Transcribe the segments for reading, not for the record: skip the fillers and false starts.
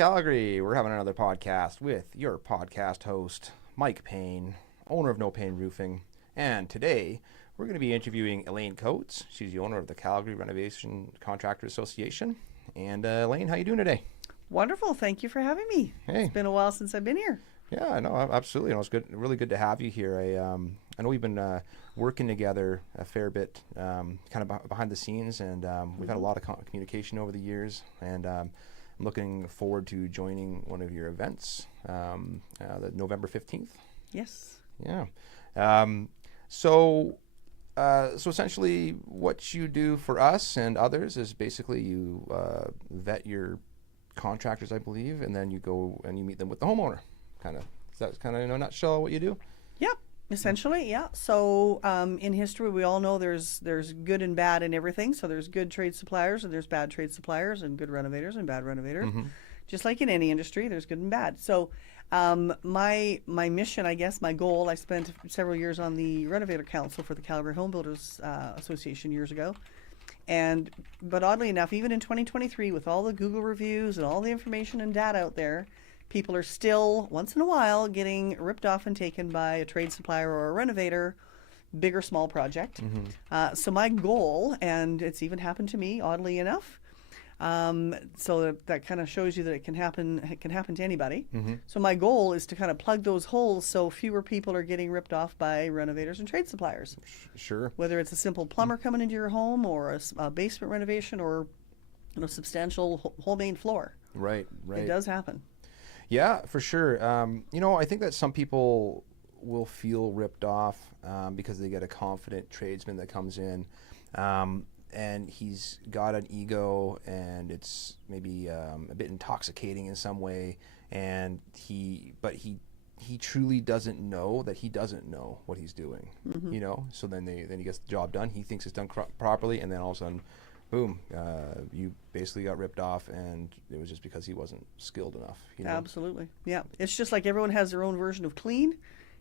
Calgary. We're having another podcast with your podcast host, Mike Payne, owner of No Pain Roofing. And today, we're going to be interviewing Elaine Coates. She's the owner of the Calgary Renovation Contractors Association. And Elaine, how you doing today? Wonderful. Thank you for having me. Hey. It's been a while since I've been here. Yeah, no, absolutely. It's good, really good to have you here. I know we've been working together a fair bit, kind of behind the scenes, and we've had a lot of communication over the years. And I'm looking forward to joining one of your events, the November 15th. Yes. Yeah. So essentially, what you do for us and others is basically you vet your contractors, I believe, and then you go and you meet them with the homeowner. Is that kind of in a nutshell what you do? Yep. Essentially, yeah. So in history, we all know there's good and bad in everything. So there's good trade suppliers and there's bad trade suppliers, and good renovators and bad renovators. Mm-hmm. Just like in any industry, there's good and bad. So my mission, I guess, my goal, I spent several years on the Renovator Council for the Calgary Home Builders Association years ago. But oddly enough, even in 2023, with all the Google reviews and all the information and data out there, people are still, once in a while, getting ripped off and taken by a trade supplier or a renovator, big or small project. Mm-hmm. So my goal, and it's even happened to me, oddly enough, so that kind of shows you that it can happen to anybody. Mm-hmm. So my goal is to kind of plug those holes so fewer people are getting ripped off by renovators and trade suppliers. Sure. Whether it's a simple plumber coming into your home or a basement renovation or substantial whole main floor. Right. It does happen. Yeah, for sure. I think that some people will feel ripped off because they get a confident tradesman that comes in and he's got an ego and it's maybe a bit intoxicating in some way, and he truly doesn't know that he doesn't know what he's doing. Mm-hmm. So then he gets the job done. He thinks it's done properly, and then all of a sudden, boom, you basically got ripped off, and it was just because he wasn't skilled enough. Absolutely. Yeah. It's just like everyone has their own version of clean.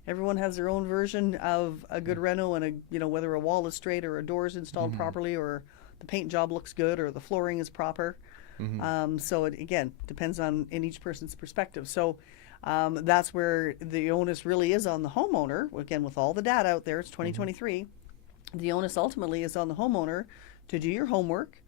Everyone has their own version of a good reno, and whether a wall is straight or a door is installed mm-hmm. properly, or the paint job looks good, or the flooring is proper. Mm-hmm. So it, again, depends on in each person's perspective. So that's where the onus really is on the homeowner. Again, with all the data out there, it's 2023. Mm-hmm. The onus ultimately is on the homeowner to do your homework,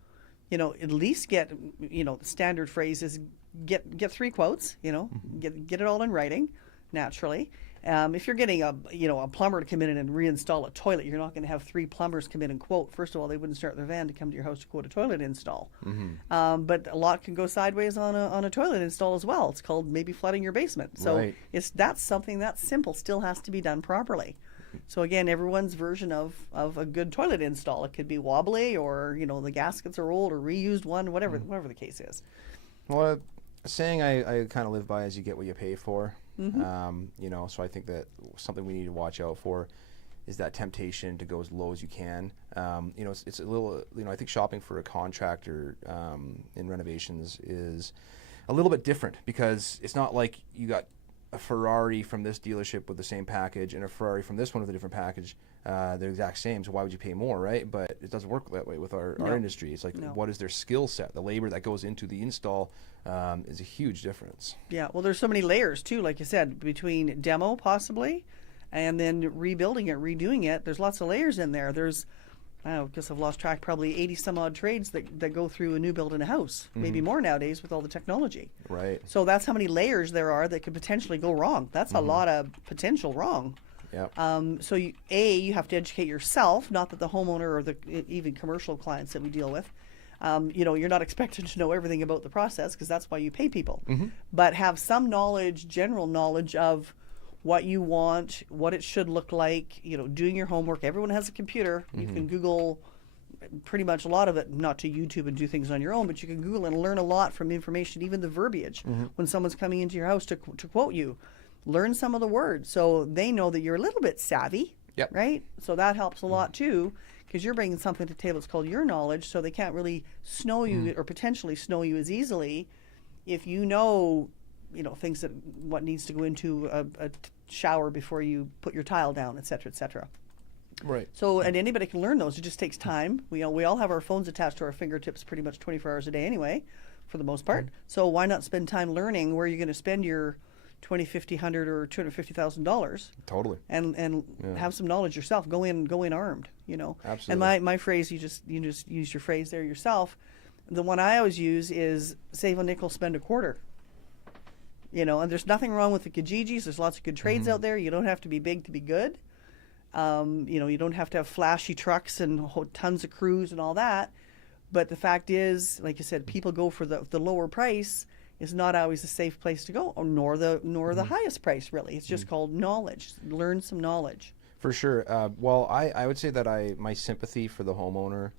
at least get, the standard phrase is get 3 quotes, mm-hmm. get it all in writing, naturally. If you're getting a plumber to come in and reinstall a toilet, you're not going to have 3 plumbers come in and quote. First of all, they wouldn't start their van to come to your house to quote a toilet install. Mm-hmm. But a lot can go sideways on a toilet install as well. It's called maybe flooding your basement. So right. That's something that's simple, still has to be done properly. So again, everyone's version of a good toilet install. It could be wobbly, or the gaskets are old, or reused one, whatever the case is. Well, a saying I kind of live by is you get what you pay for. Mm-hmm. So I think that something we need to watch out for is that temptation to go as low as you can. It's a little, I think shopping for a contractor in renovations is a little bit different, because it's not like you got a Ferrari from this dealership with the same package and a Ferrari from this one with a different package. They're the exact same, so why would you pay more, right? But it doesn't work that way with our industry. It's like, what is their skill set? The labor that goes into the install is a huge difference. Yeah, well, there's so many layers too, like you said, between demo possibly and then rebuilding it, redoing it. There's lots of layers in there. There's, I guess I've lost track, probably 80 some odd trades that go through a new build in a house, mm-hmm. maybe more nowadays with all the technology. Right. So that's how many layers there are that could potentially go wrong. That's mm-hmm. a lot of potential wrong. Yep. So you have to educate yourself, not that the homeowner or the even commercial clients that we deal with, you're not expected to know everything about the process, because that's why you pay people. Mm-hmm. But have some knowledge, general knowledge of what you want, what it should look like, doing your homework. Everyone has a computer. Mm-hmm. You can Google pretty much a lot of it, not to YouTube and do things on your own, but you can Google and learn a lot from information, even the verbiage. Mm-hmm. When someone's coming into your house to quote you, learn some of the words so they know that you're a little bit savvy, yep. right? So that helps a lot too, because you're bringing something to the table that's called your knowledge, so they can't really snow you or potentially snow you as easily if things that what needs to go into a shower before you put your tile down, et cetera, et cetera. Right. So, and anybody can learn those. It just takes time. We all have our phones attached to our fingertips pretty much 24 hours a day anyway. for the most part. So why not spend time learning where you're going to spend your $20, $50, $100, or $250,000? Totally. And have some knowledge yourself. Go in armed. Absolutely. And my phrase, you just use your phrase there yourself. The one I always use is save a nickel, spend a quarter. And there's nothing wrong with the Kijijis. There's lots of good trades out there. You don't have to be big to be good. You don't have to have flashy trucks and tons of crews and all that. But the fact is, like you said, people go for the lower price is not always a safe place to go, nor the highest price, really. It's just called knowledge. Learn some knowledge. For sure. Well, I would say that my sympathy for the homeowner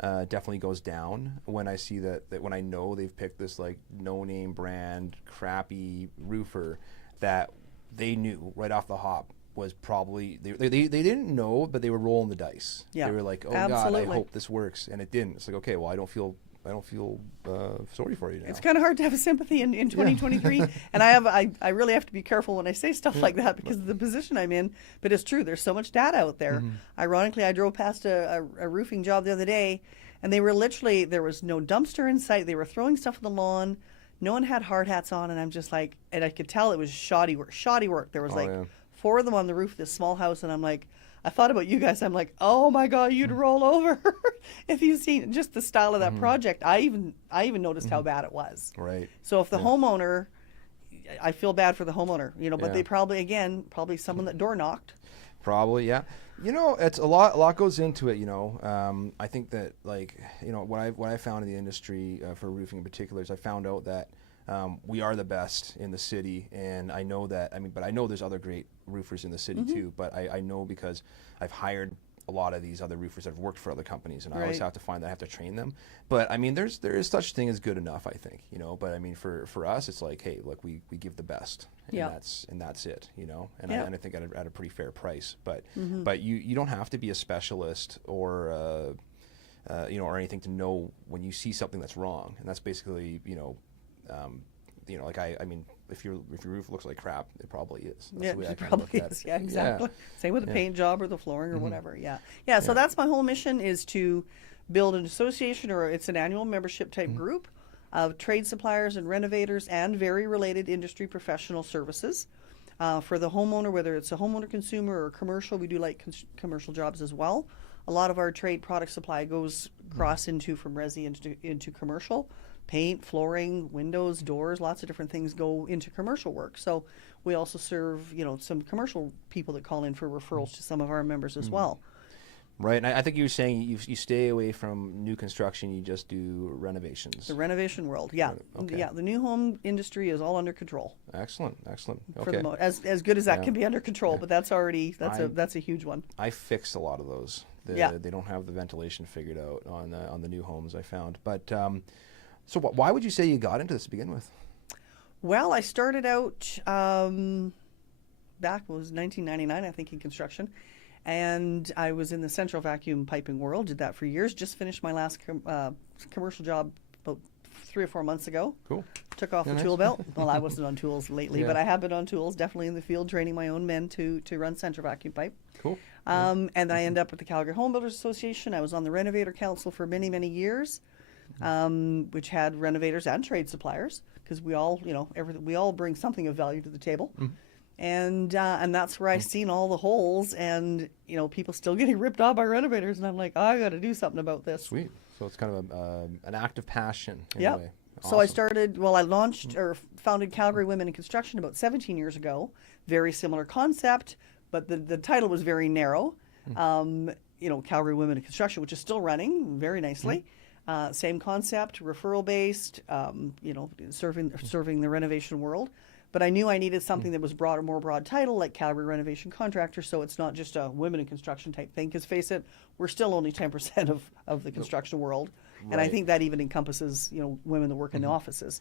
definitely goes down when I see that when I know they've picked this like no-name brand, crappy roofer that they knew right off the hop was probably they didn't know, but they were rolling the dice. Yeah, they were like, oh absolutely. God, I hope this works, and it didn't. It's like, okay, well, I don't feel sorry for you now. It's kind of hard to have a sympathy in 2023, and I really have to be careful when I say stuff like that because of the position I'm in. But it's true. There's so much data out there. Ironically, I drove past a roofing job the other day, and they were literally, there was no dumpster in sight. They were throwing stuff on the lawn. No one had hard hats on, and I'm just like, and I could tell it was shoddy work. There was four of them on the roof of this small house, and I'm like, I thought about you guys. I'm like, oh my God, you'd roll over if you've seen just the style of that project. I even noticed how bad it was. Right. So if the homeowner, I feel bad for the homeowner, but they probably someone that door knocked. Probably, yeah. It's a lot goes into it. I think that what I found in the industry for roofing in particular is I found out that we are the best in the city, and I know that. But I know there's other great roofers in the city too. But I know because I've hired a lot of these other roofers that have worked for other companies, and I always have to find that I have to train them. But there is such thing as good enough, I think. But for us, it's like, hey, look, we give the best, and that's it. And I think at a pretty fair price. But you don't have to be a specialist or or anything to know when you see something that's wrong, and that's basically if your roof looks like crap, it probably is. That's the way I it kind of probably look at is. it. Yeah, exactly. Same with the paint job or the flooring or whatever. Yeah. So that's my whole mission, is to build an association, or it's an annual membership type group of trade suppliers and renovators and very related industry professional services. For the homeowner, whether it's a homeowner, consumer, or commercial, we do like commercial jobs as well. A lot of our trade product supply goes cross from resi into commercial. Paint, flooring, windows, doors, lots of different things go into commercial work. So we also serve, some commercial people that call in for referrals to some of our members as well. Right, and I think you were saying you stay away from new construction, you just do renovations. The renovation world, yeah. Okay. Yeah, the new home industry is all under control. Excellent. Okay. As good as that can be under control, but that's a huge one. I fixed a lot of those. They don't have the ventilation figured out on the new homes, I found. But so why would you say you got into this to begin with? Well, I started out back, it was 1999, I think, in construction. And I was in the central vacuum piping world, did that for years. Just finished my last commercial job about 3 or 4 months ago. Cool. Took off the tool belt. Well, I wasn't on tools lately, but I have been on tools, definitely in the field, training my own men to run central vacuum pipe. Cool. And I ended up with the Calgary Home Builders Association. I was on the Renovator Council for many, many years, which had renovators and trade suppliers, because we all, we all bring something of value to the table. And that's where I seen all the holes, and people still getting ripped off by renovators, and I'm like, I got to do something about this. Sweet. So it's kind of an act of passion in a way. Awesome. So I launched or founded Calgary Women in Construction about 17 years ago. Very similar concept, but the title was very narrow. Calgary Women in Construction, which is still running very nicely. Same concept, referral based. Serving the renovation world. But I knew I needed something that was more broad title, like Calgary Renovation Contractors, so it's not just a women in construction type thing. Because face it, we're still only 10% of the construction world, and I think that even encompasses women that work in the offices.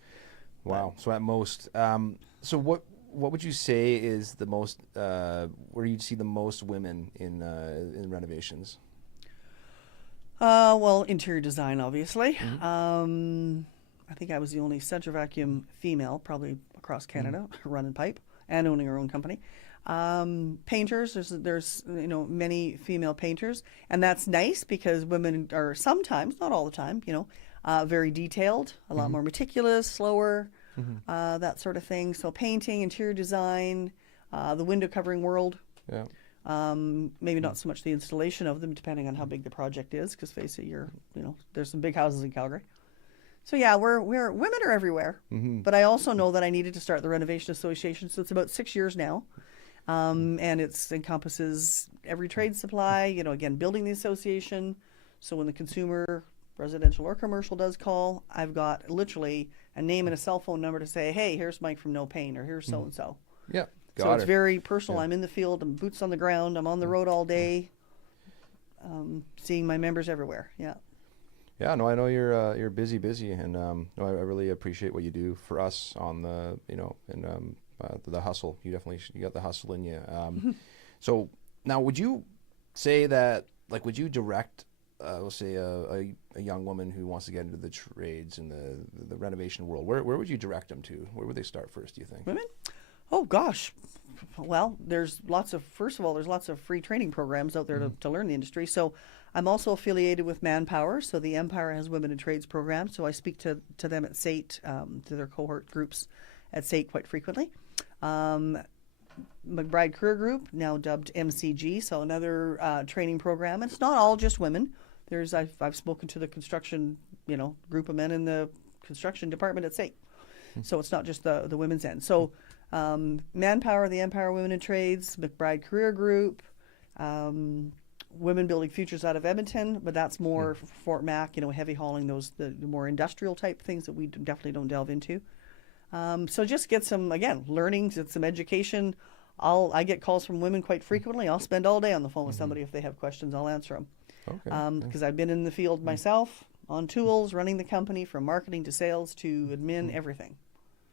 Wow. So at most, so what would you say is the most where you see the most women in renovations? Well, interior design, obviously. I think I was the only central vacuum female, probably across Canada, running pipe and owning our own company. Painters, there's many female painters, and that's nice because women are sometimes, not all the time, very detailed, a lot more meticulous, slower, that sort of thing. So painting, interior design, the window covering world. Yeah. Maybe not so much the installation of them, depending on how big the project is, because face it, there's some big houses in Calgary. So yeah, we're women are everywhere. But I also know that I needed to start the Renovation Association, so it's about 6 years now. And it encompasses every trade supply, again, building the association. So when the consumer, residential or commercial, does call, I've got literally a name and a cell phone number to say, hey, here's Mike from No Pain, or here's so-and-so. Yeah. So it's very personal. I'm in the field, I'm boots on the ground, I'm on the road all day, seeing my members everywhere. Yeah. Yeah, no, I know you're busy, and no, I really appreciate what you do for us on the, the hustle. You got the hustle in you. So now, would you say that, like, would you direct, let's say, a young woman who wants to get into the trades and the renovation world? Where would you direct them to? Where would they start first, do you think? Women? Oh gosh. Well, there's lots of free training programs out there to learn the industry. So I'm also affiliated with Manpower. So the Empire has Women in Trades program. So I speak to them at SAIT, to their cohort groups at SAIT quite frequently. McBride Career Group, now dubbed MCG, so another training program. It's not all just women. I've spoken to the construction, group of men in the construction department at SAIT. So it's not just the women's end. So Manpower, the Empire Women in Trades, McBride Career Group, Women Building Futures out of Edmonton, but that's more Fort Mac, heavy hauling, the more industrial type things that we definitely don't delve into. So just get some, again, learning, get some education. I get calls from women quite frequently. I'll spend all day on the phone with somebody. If they have questions, I'll answer them. Okay. Because I've been in the field myself, on tools, running the company, from marketing to sales to admin, everything.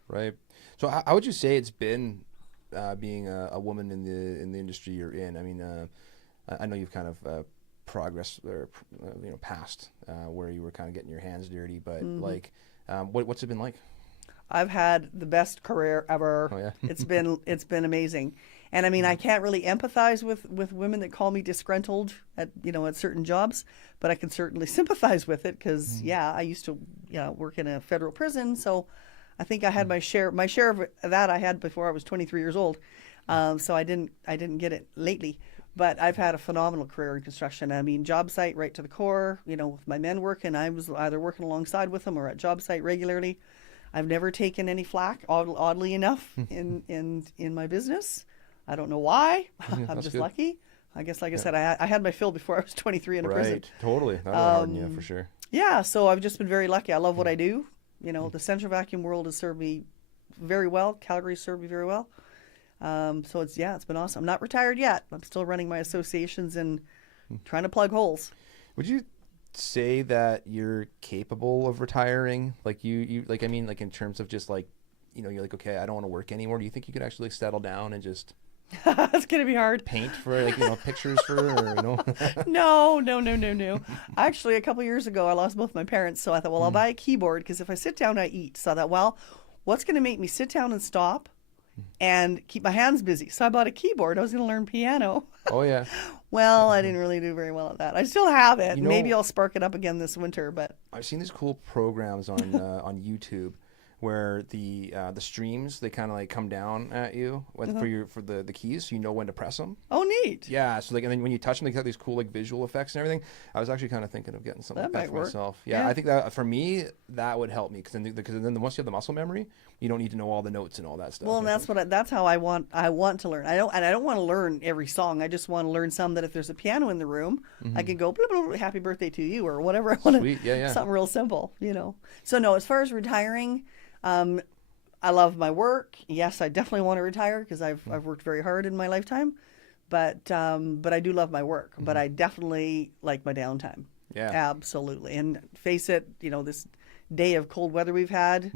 Right. So how would you say it's been being a woman in the industry you're in? I mean, I know you've kind of progressed or past where you were kind of getting your hands dirty, but what's it been like? I've had the best career ever. Oh, yeah. It's been amazing. And I mean, I can't really empathize with women that call me disgruntled at certain jobs, but I can certainly sympathize with it because I used to work in a federal prison, so I think I had my share of that I had before I was 23 years old. So I didn't get it lately, but I've had a phenomenal career in construction. I mean, job site right to the core, with my men working, I was either working alongside with them or at job site regularly. I've never taken any flack, oddly enough, in my business. I don't know why. I'm just lucky. I guess, like I said, I had my fill before I was 23 in a prison. Right, totally. That would harden you for sure. Yeah, so I've just been very lucky. I love what I do. The central vacuum world has served me very well. Calgary served me very well. So it's been awesome. I'm not retired yet. I'm still running my associations and trying to plug holes. Would you say that you're capable of retiring? Like you like, I mean, like in terms of just like, you're like, okay, I don't want to work anymore. Do you think you could actually settle down and just it's gonna be hard. Paint for pictures for No. Actually, a couple years ago, I lost both my parents, so I thought, well, I'll buy a keyboard because if I sit down, I eat. So I thought, well, what's gonna make me sit down and stop and keep my hands busy? So I bought a keyboard. I was gonna learn piano. Oh yeah. Well, I didn't really do very well at that. I still have it. Maybe I'll spark it up again this winter. But I've seen these cool programs on on YouTube where the streams, they kind of like come down at you for the keys, so you know when to press them. Oh, neat. Yeah, so like, and then when you touch them, they have these cool like visual effects and everything. I was actually kind of thinking of getting something like that for myself. Yeah, I think that for me that would help me because then once you have the muscle memory, you don't need to know all the notes and all that stuff. Well, and that's how I want to learn. I don't want to learn every song. I just want to learn some that if there's a piano in the room, I can go blah, blah, blah, happy birthday to you or whatever I want to. Something real simple, So no, as far as retiring, I love my work. Yes, I definitely want to retire because I've worked very hard in my lifetime, but I do love my work. But I definitely like my downtime. Yeah, absolutely. And face it, this day of cold weather we've had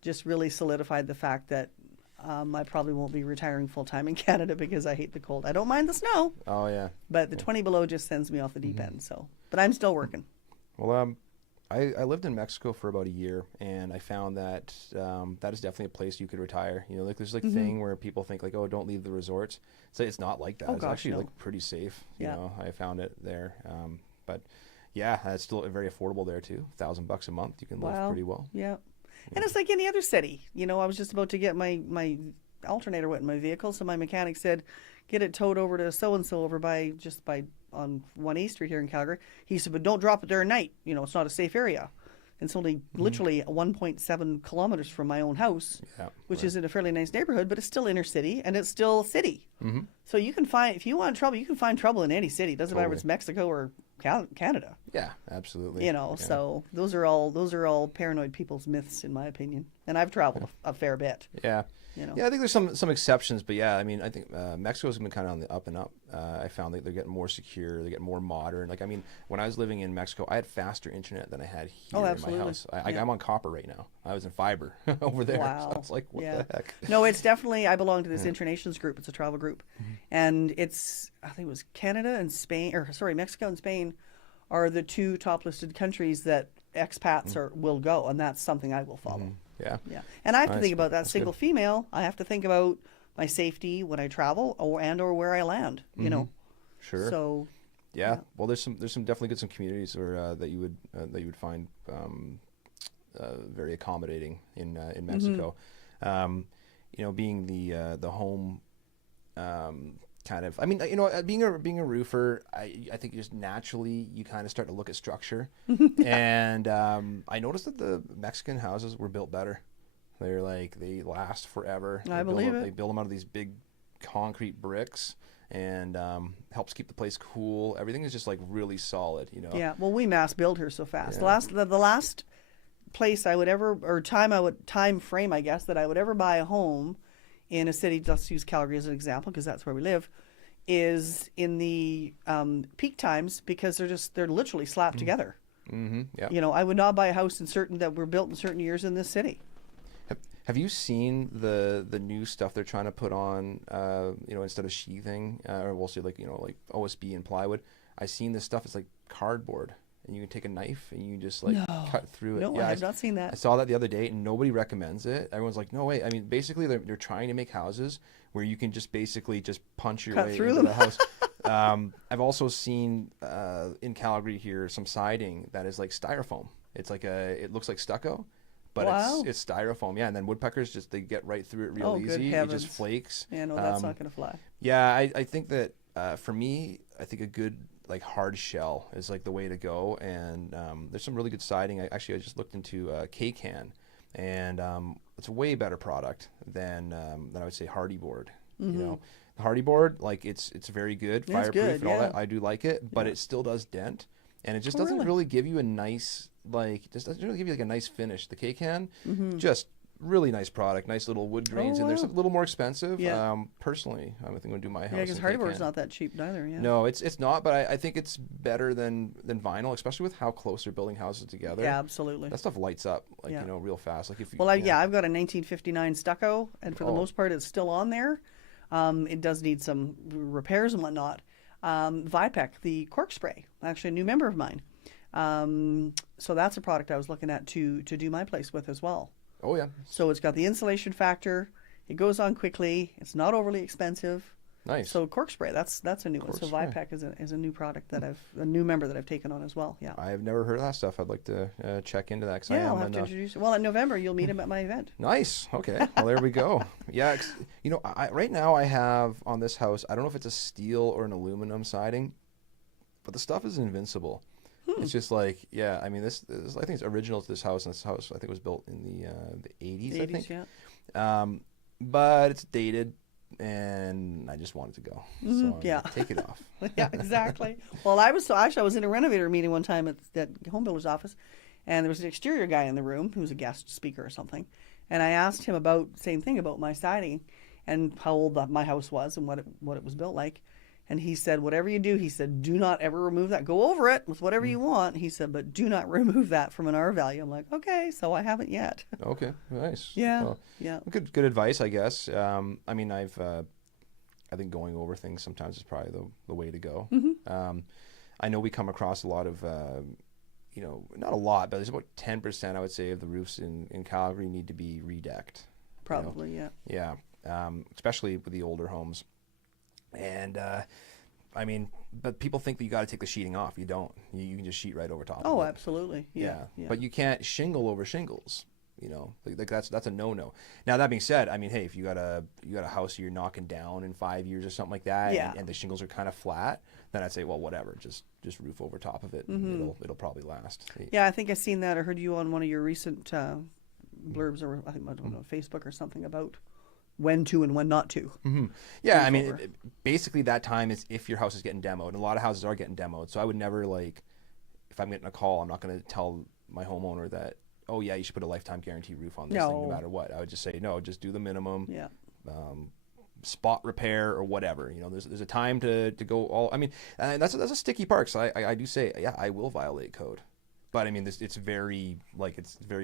just really solidified the fact that I probably won't be retiring full time in Canada because I hate the cold. I don't mind the snow. Oh yeah. But the 20 below just sends me off the deep end. So, but I'm still working. Well, I lived in Mexico for about a year, and I found that that is definitely a place you could retire. Like there's like thing where people think like, oh, don't leave the resorts. So it's not like that. It's actually like pretty safe. I found it there. But Yeah, it's still very affordable there too. $1,000 a month, you can live pretty well. Yeah. And it's like any other city. You know, I was just about to get my alternator wet in my vehicle, so my mechanic said, get it towed over to so-and-so over by on 1A Street here in Calgary. He said, but don't drop it there at night. You know, it's not a safe area. And it's only literally 1.7 kilometers from my own house, which is in a fairly nice neighborhood, but it's still inner city and it's still city. So you can find, if you want trouble, you can find trouble in any city. It doesn't matter if it's Mexico or Canada. Yeah, absolutely. You know, so those are all paranoid people's myths, in my opinion. And I've traveled a fair bit. Yeah. You know. Yeah, I think there's some exceptions, but yeah, I mean, I think Mexico's been kind of on the up and up. I found that they're getting more secure, they're getting more modern. Like, I mean, when I was living in Mexico, I had faster internet than I had here in my house. I'm on copper right now. I was in fiber over there. Wow. So it's like, what the heck? No, it's definitely, I belong to this Internations group. It's a travel group. And it's, I think it was Canada and Spain, or sorry, Mexico and Spain are the two top listed countries that expats will go. And that's something I will follow. Yeah. Yeah. And I have to think about that single female. I have to think about my safety when I travel or where I land, you know. Sure. So yeah. Well, there's some definitely some communities or that you would find very accommodating in Mexico. You know, being the home kind of, I mean, you know, being a roofer, I think just naturally you kind of start to look at structure. And I noticed that the Mexican houses were built better. They're like, they last forever. I believe it. They build them out of these big concrete bricks, and helps keep the place cool. Everything is just like really solid, you know. Yeah. Well, we mass build here so fast. Yeah. The last place I would ever, or time frame, I guess, that I would ever buy a home in a city, let's use Calgary as an example because that's where we live, is in the peak times, because they're literally slapped together. Yeah. You know, I would not buy a house that were built in certain years in this city. Have you seen the new stuff they're trying to put on? You know, instead of sheathing, or we'll say like, you know, like OSB and plywood. I seen this stuff. It's like cardboard, and you can take a knife and you just like cut through it. No, yeah, I have not seen that. I saw that the other day, and nobody recommends it. Everyone's like, no way. I mean, basically, they're trying to make houses where you can just basically just punch your way into the house. I've also seen in Calgary here some siding that is like styrofoam. It's like it looks like stucco, but it's styrofoam. Yeah, and then woodpeckers they get right through it real easy. It just flakes. Yeah, no, that's not going to fly. Yeah, I think that for me, I think a good like hard shell is like the way to go. And there's some really good siding. I just looked into K-Can, and it's a way better product than I would say Hardy board. You know, the Hardy board, like it's very good, fireproof and all that. I do like it, but it still does dent, and it just doesn't really give you a nice doesn't really give you like a nice finish. The K-Can, just really nice product, nice little wood grains, and they're a little more expensive. Personally, I think I'm gonna do my house. Yeah, because Hardyboard's not that cheap neither. Yeah. No, it's not, but I think it's better than vinyl, especially with how close they're building houses together. Yeah, absolutely. That stuff lights up like you know real fast. Like if you, I've got a 1959 stucco, and for the most part, it's still on there. It does need some repairs and whatnot. Vipec, the cork spray, actually a new member of mine. So that's a product I was looking at to do my place with as well. Oh yeah. So it's got the insulation factor. It goes on quickly. It's not overly expensive. Nice. So cork spray, that's a new one. So Vipec is a new product that a new member that I've taken on as well. Yeah. I have never heard of that stuff. I'd like to check into that. I'll have to introduce you. Well, in November you'll meet him at my event. Nice. Okay. Well, there we go. Yeah. You know, right now I have on this house, I don't know if it's a steel or an aluminum siding, but the stuff is invincible. It's just like, yeah, I mean, this I think it's original to this house, and this house I think was built in the 80s, I think. Yeah. But it's dated, and I just wanted to go. So take it off. Yeah, exactly. Well, I was in a renovator meeting one time at that home builder's office, and there was an exterior guy in the room who was a guest speaker or something, and I asked him same thing about my siding and how old my house was and what it was built like. And he said, whatever you do, he said, do not ever remove that. Go over it with whatever you want. He said, but do not remove that from an R value. I'm like, okay, so I haven't yet. Okay, nice. Yeah, well, yeah. Good advice, I guess. I mean, I think going over things sometimes is probably the way to go. I know we come across a lot of, you know, not a lot, but there's about 10%, I would say, of the roofs in Calgary need to be redecked. Probably, you know? Yeah. Yeah, especially with the older homes. And I mean, but people think that you got to take the sheeting off. You don't. You can just sheet right over top Oh, of it. absolutely. Yeah. But you can't shingle over shingles. You know, like that's a no-no. Now that being said, I mean, hey, if you got a house you're knocking down in 5 years or something like that, and the shingles are kind of flat, then I'd say, well, whatever, just roof over top of it. And it'll probably last. Yeah, I think I seen that. I heard you on one of your recent blurbs, or I think on Facebook or something about when to and when not to. Yeah, I mean, basically that time is if your house is getting demoed, and a lot of houses are getting demoed. So I would never, like, if I'm getting a call, I'm not going to tell my homeowner that, oh yeah, you should put a lifetime guarantee roof on this thing no matter what. I would just say, no, just do the minimum. Yeah. Spot repair or whatever. You know, there's a time to go all. I mean, that's a sticky part. So I do say, yeah, I will violate code, but I mean, it's very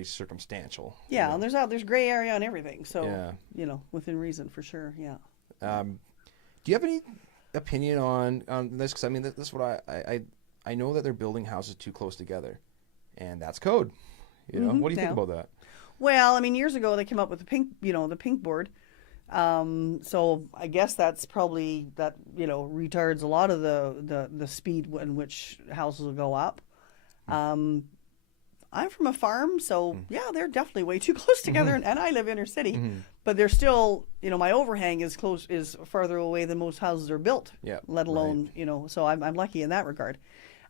circumstantial. Yeah, you know? And there's gray area on everything. So you know, within reason for sure. Yeah. Do you have any opinion on this? Because I mean, this is what I know that they're building houses too close together, and that's code. You know, what do you think about that? Well, I mean, years ago they came up with the pink board. So I guess that's probably that, you know, retards a lot of the speed in which houses will go up. I'm from a farm, so yeah, they're definitely way too close together, and I live inner city, but they're still, you know, my overhang is farther away than most houses are built. Yeah, let alone you know, so I'm lucky in that regard.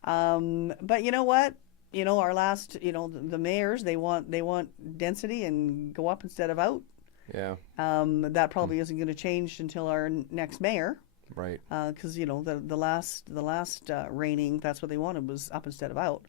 But you know what? You know, our last, you know, the mayors, they want density and go up instead of out. Yeah. That probably isn't going to change until our next mayor. Right. Because you know the last reigning, that's what they wanted, was up instead of out.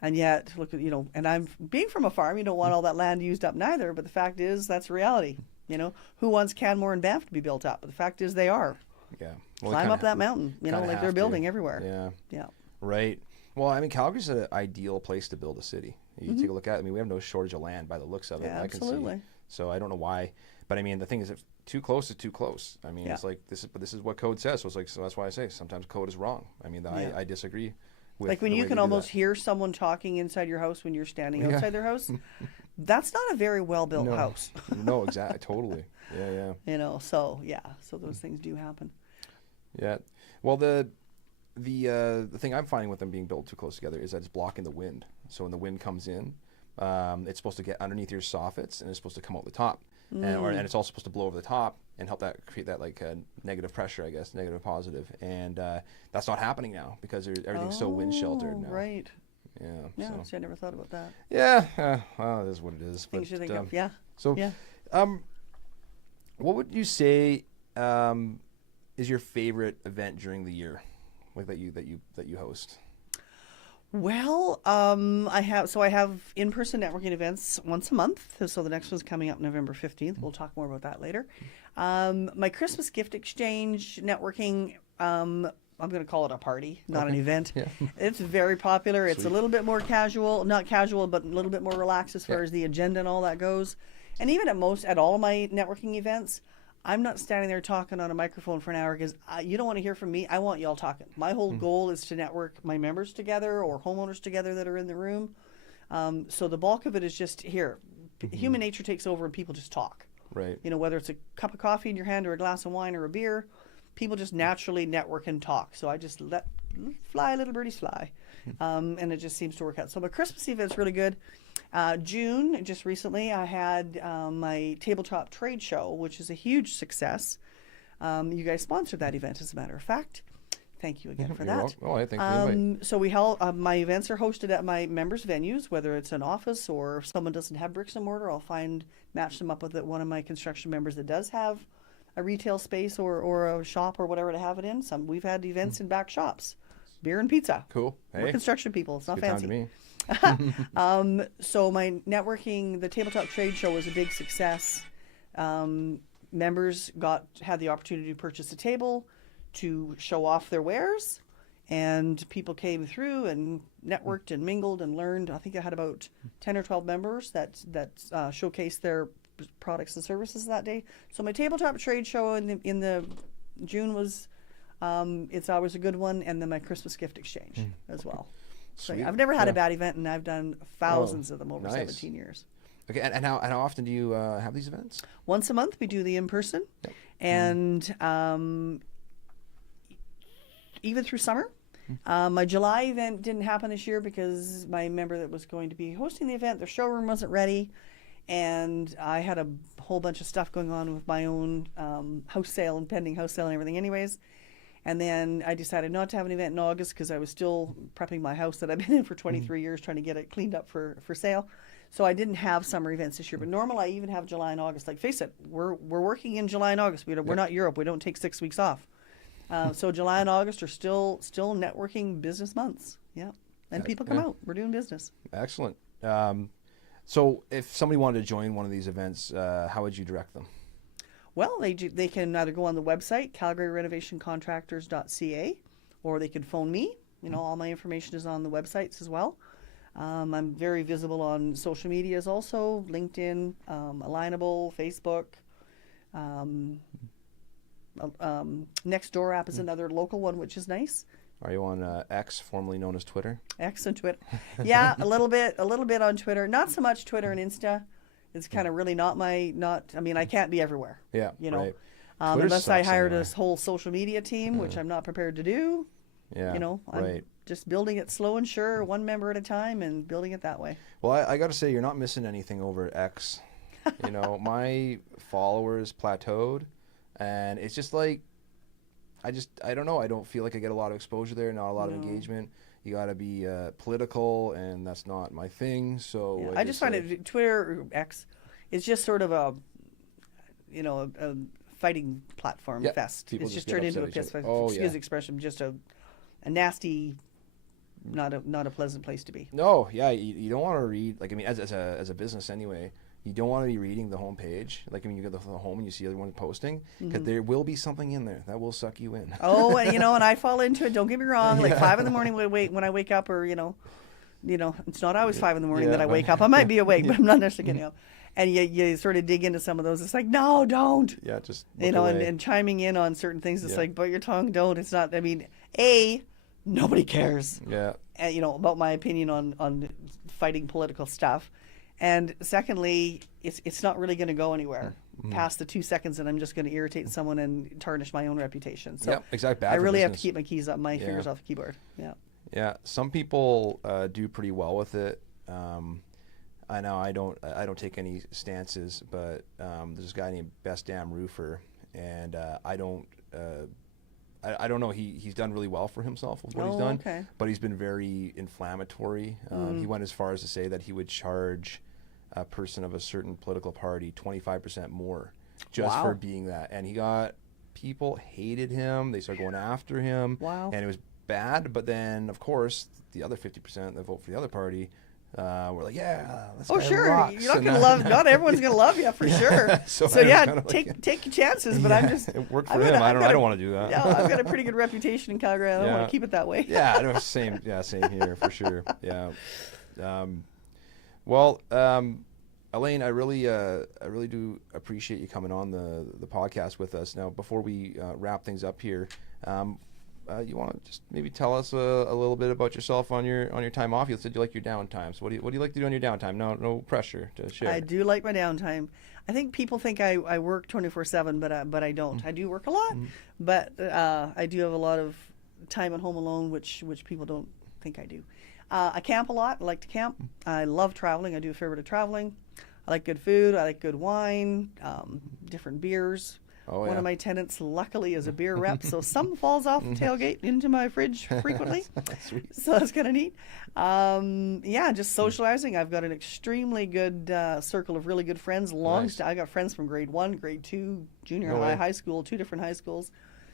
And yet, look at, you know, and I'm being from a farm, you don't want all that land used up neither. But the fact is, that's reality. You know, who wants Canmore and Banff to be built up? But the fact is, they are. Yeah. Well, climb up that mountain. You know, like they're building everywhere. Yeah. Yeah. Right. Well, I mean, Calgary's an ideal place to build a city. You take a look at it. I mean, we have no shortage of land by the looks of it. Yeah, absolutely. I can see. So I don't know why. But I mean, the thing is, if too close is too close. I mean, it's like this is what code says. So it's like, so that's why I say sometimes code is wrong. I mean, I disagree with like when you can almost hear someone talking inside your house when you're standing outside their house. That's not a very well built house. No, exactly, totally. Yeah. You know, so those things do happen. Yeah. Well, the thing I'm finding with them being built too close together is that it's blocking the wind. So when the wind comes in, it's supposed to get underneath your soffits and it's supposed to come out the top. And it's also supposed to blow over the top and help that create that like negative pressure, I guess, negative positive. And that's not happening now because everything's so wind sheltered now. Right. Yeah. Yeah. So I never thought about that. Yeah. Well, it is what it is. Things you think of. Yeah. So, what would you say is your favorite event during the year, like that you host? Well, I have in-person networking events once a month. So the next one's coming up November 15th. We'll talk more about that later. My Christmas gift exchange networking, I'm going to call it a party, not an event. Yeah. It's very popular. It's a little bit more casual, not casual, but a little bit more relaxed as far as the agenda and all that goes. And even at all of my networking events, I'm not standing there talking on a microphone for an hour because you don't want to hear from me. I want y'all talking. My whole goal is to network my members together or homeowners together that are in the room. So the bulk of it is just here. Human nature takes over and people just talk. Right. You know, whether it's a cup of coffee in your hand or a glass of wine or a beer, people just naturally network and talk. So I just let little birdies fly. And it just seems to work out. So my Christmas event's really good. June, just recently, I had my tabletop trade show, which is a huge success. You guys sponsored that event, as a matter of fact. Thank you again for that. Oh, I think so we held my events are hosted at my members' venues, whether it's an office or if someone doesn't have bricks and mortar, I'll match them up with one of my construction members that does have a retail space or a shop or whatever to have it in. We've had events in back shops, beer and pizza. Cool. Hey, we're construction people. It's not fancy. Time to me. So my networking, the tabletop trade show was a big success. Members had the opportunity to purchase a table to show off their wares, and people came through and networked and mingled and learned. I think I had about 10 or 12 members that showcased their products and services that day. So my tabletop trade show in the June was it's always a good one, and then my Christmas gift exchange as well. So I've never had a bad event, and I've done thousands of them over 17 years. Okay, and how often do you have these events? Once a month we do the in-person, and even through summer. My July event didn't happen this year because my member that was going to be hosting the event, their showroom wasn't ready, and I had a whole bunch of stuff going on with my own house sale and pending house sale and everything anyways. And then I decided not to have an event in August because I was still prepping my house that I've been in for 23 years, trying to get it cleaned up for sale. So I didn't have summer events this year. But normally I even have July and August. Like, face it, we're working in July and August. We're not Europe. We don't take 6 weeks off. So July and August are still networking business months. Yeah. And people come out. We're doing business. Excellent. So if somebody wanted to join one of these events, how would you direct them? Well, they can either go on the website, calgaryrenovationcontractors.ca, or they can phone me. You know, all my information is on the websites as well. I'm very visible on social medias also, LinkedIn, Alignable, Facebook. Nextdoor app is another local one, which is nice. Are you on X, formerly known as Twitter? X and Twitter. Yeah, a little bit on Twitter. Not so much Twitter and Insta. It's kind of really I mean, I can't be everywhere. Yeah, you know, right. Unless I hired a whole social media team, which I'm not prepared to do. Yeah, you know, I'm just building it slow and sure, one member at a time, and building it that way. Well, I got to say, you're not missing anything over at X. You know, my followers plateaued, and it's just like, I don't know. I don't feel like I get a lot of exposure there, not a lot of engagement. You got to be political, and that's not my thing. So yeah, I just find it Twitter or X is just sort of a fighting platform fest. People it's just turned into a piss fest. Excuse the expression, just a nasty, not a pleasant place to be. No, yeah, you don't want to read, like, I mean, as a business anyway, you don't want to be reading the homepage. Like, I mean, you go to the home and you see everyone posting, because there will be something in there that will suck you in. Oh, and and I fall into it. Don't get me wrong. Like 5 in the morning when I wake up, or it's not always 5 in the morning that I wake up. I might be awake, but I'm not necessarily getting up. And you sort of dig into some of those. It's like, no, don't. Yeah, just and chiming in on certain things. It's like, but your tongue, don't. It's not. I mean, nobody cares. Yeah. About my opinion on fighting political stuff. And secondly, it's not really going to go anywhere past the 2 seconds, and I'm just going to irritate someone and tarnish my own reputation. So exactly. I really have to keep my keys up, my fingers off the keyboard. Yeah. Yeah. Some people do pretty well with it. I know I don't take any stances, but there's a guy named Best Damn Roofer, and I don't know. He's done really well for himself with what he's done, but he's been very inflammatory. He went as far as to say that he would charge a person of a certain political party 25% more just for being that, and people hated him. They started going after him, and it was bad. But then, of course, the other 50% that vote for the other party we're like, this guy rocks. You're not gonna love. Not everyone's gonna love you for sure. So take your chances. But I'm just. It worked for him. I don't want to do that. Yeah, I've got a pretty good reputation in Calgary. I don't want to keep it that way. Yeah, I know. Same here for sure. Yeah. Well, Elaine, I really do appreciate you coming on the podcast with us. Now, before we wrap things up here, you want to just maybe tell us a little bit about yourself on your time off? You said you like your downtime. So what do you like to do on your downtime? No pressure to share. I do like my downtime. I think people think I work 24/7, but I don't. I do work a lot, but I do have a lot of time at home alone, which people don't think I do. I camp a lot. I like to camp. I love traveling. I do a fair bit of traveling. I like good food. I like good wine, different beers. One of my tenants, luckily, is a beer rep, so some falls off the tailgate into my fridge frequently. Sweet. So that's kind of neat. Just socializing. I've got an extremely good circle of really good friends. I got friends from grade 1, grade 2, junior high, high school, 2 different high schools.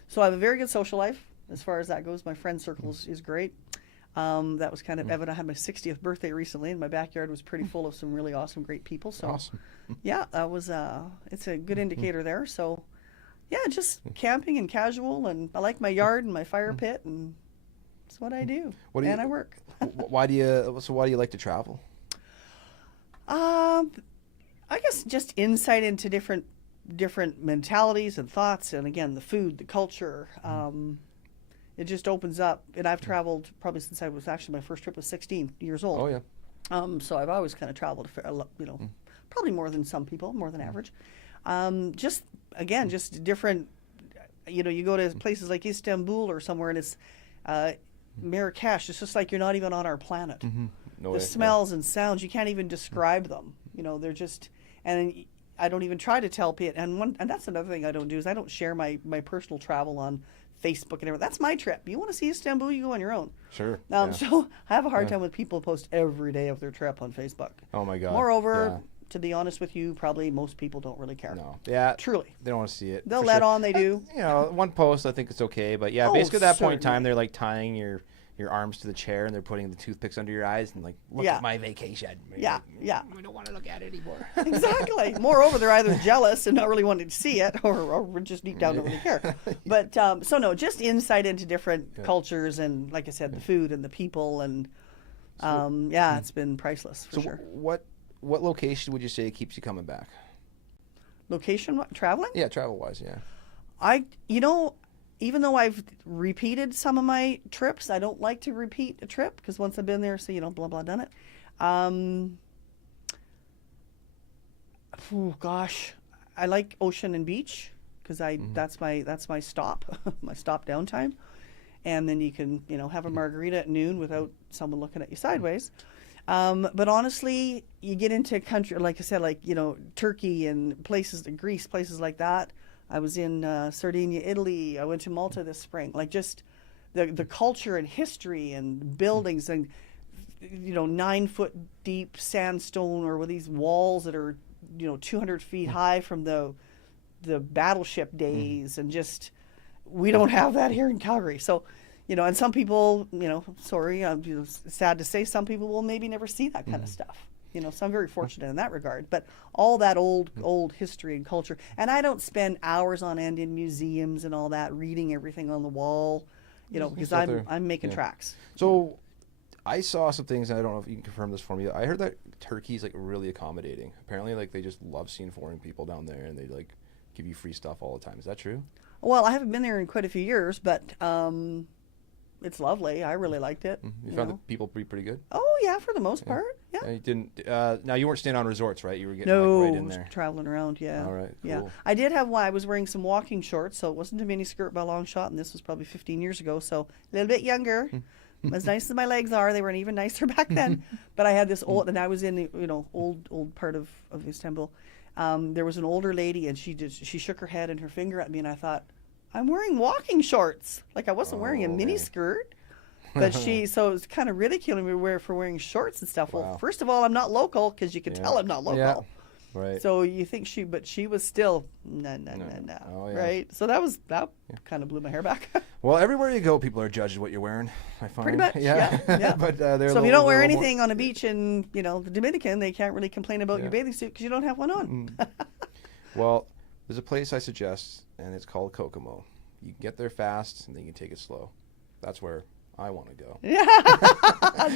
So I have a very good social life as far as that goes. My friend circle is great. That was kind of evident. I had my 60th birthday recently, and my backyard was pretty full of some really awesome, great people. So, that was it's a good indicator there. So, just camping and casual, and I like my yard and my fire pit, and that's what I do. I work. Why do you like to travel? I guess just insight into different mentalities and thoughts, and again, the food, the culture. It just opens up, and I've traveled probably since I was actually my first trip was 16 years old. Oh yeah. So I've always kind of traveled, probably more than some people, more than average. Just different. You go to places like Istanbul or somewhere, and Marrakesh, it's just like you're not even on our planet. No The way, smells and sounds, you can't even describe them. You know, they're just, and I don't even try to tell people. And that's another thing I don't do is I don't share my personal travel on Facebook and everything. That's my trip. You want to see Istanbul, you go on your own. Sure. So I have a hard time with people post every day of their trip on Facebook. Oh my God. Moreover, to be honest with you, probably most people don't really care. No. Yeah. Truly. They don't want to see it. They'll let on, they do. You know, one post, I think it's okay. But yeah, basically at that point in time, they're like tying your arms to the chair and they're putting the toothpicks under your eyes and like, look at my vacation. Yeah. I don't want to look at it anymore. Exactly. Moreover, they're either jealous and not really wanting to see it or just deep down don't really care. But so no, just insight into different cultures and like I said, the food and the people and it's been priceless for sure. What location would you say keeps you coming back? Location, traveling? Yeah, travel-wise, Even though I've repeated some of my trips, I don't like to repeat a trip because once I've been there, so blah blah done it. Oh gosh, I like ocean and beach because that's my stop, my stop downtime, and then you can have a margarita at noon without someone looking at you sideways. But honestly, you get into country like I said, like Turkey and places, Greece, places like that. I was in Sardinia, Italy. I went to Malta this spring. Like just the culture and history and buildings and 9-foot deep sandstone or with these walls that are 200 feet high from the battleship days and just we don't have that here in Calgary. So and some people sorry, I'm sad to say some people will maybe never see that kind of stuff. So I'm very fortunate in that regard. But all that old history and culture, and I don't spend hours on end in museums and all that, reading everything on the wall, because I'm making tracks. So I saw some things, and I don't know if you can confirm this for me. I heard that Turkey's like really accommodating. Apparently, like they just love seeing foreign people down there, and they like give you free stuff all the time. Is that true? Well, I haven't been there in quite a few years, but it's lovely. I really liked it. You found the people pretty good? Oh, yeah, for the most part. Yeah. And you didn't. Now you weren't staying on resorts, right? You were getting right in there. Traveling around. Yeah. All right. Cool. Yeah. I did have one. I was wearing some walking shorts, so it wasn't a mini skirt by a long shot, and this was probably 15 years ago, so a little bit younger. As nice as my legs are, they weren't even nicer back then. But I had this old, and I was in the old part of Istanbul. There was an older lady, and she shook her head and her finger at me, and I thought, I'm wearing walking shorts. Like I wasn't wearing a mini skirt. But so it's kind of ridiculing me for wearing shorts and stuff. Wow. Well, first of all, I'm not local because you can tell I'm not local. Yeah. Right. So you think she was still no. Oh, yeah. Right. So that kind of blew my hair back. Well, everywhere you go, people are judging what you're wearing. I find. Pretty much. Yeah. But so if you don't wear anything on a beach in the Dominican, they can't really complain about your bathing suit because you don't have one on. Well, there's a place I suggest, and it's called Kokomo. You can get there fast, and then you can take it slow. That's where I want to go. Yeah.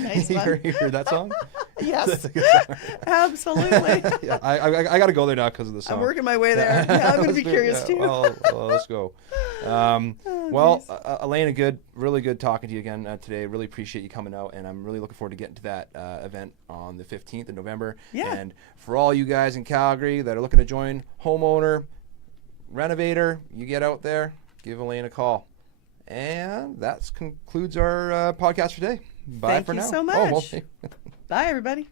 Nice one. You heard that song? Yes. That's a good song. Absolutely. Yeah, I got to go there now because of the song. I'm working my way there. Yeah, I'm going to be curious too. Well, let's go. Elaine, really good talking to you again today. Really appreciate you coming out, and I'm really looking forward to getting to that event on the 15th of November. Yeah. And for all you guys in Calgary that are looking to join homeowner, renovator, you get out there, give Elaine a call. And that concludes our podcast for today. Bye for now. Thank you so much. Bye, everybody.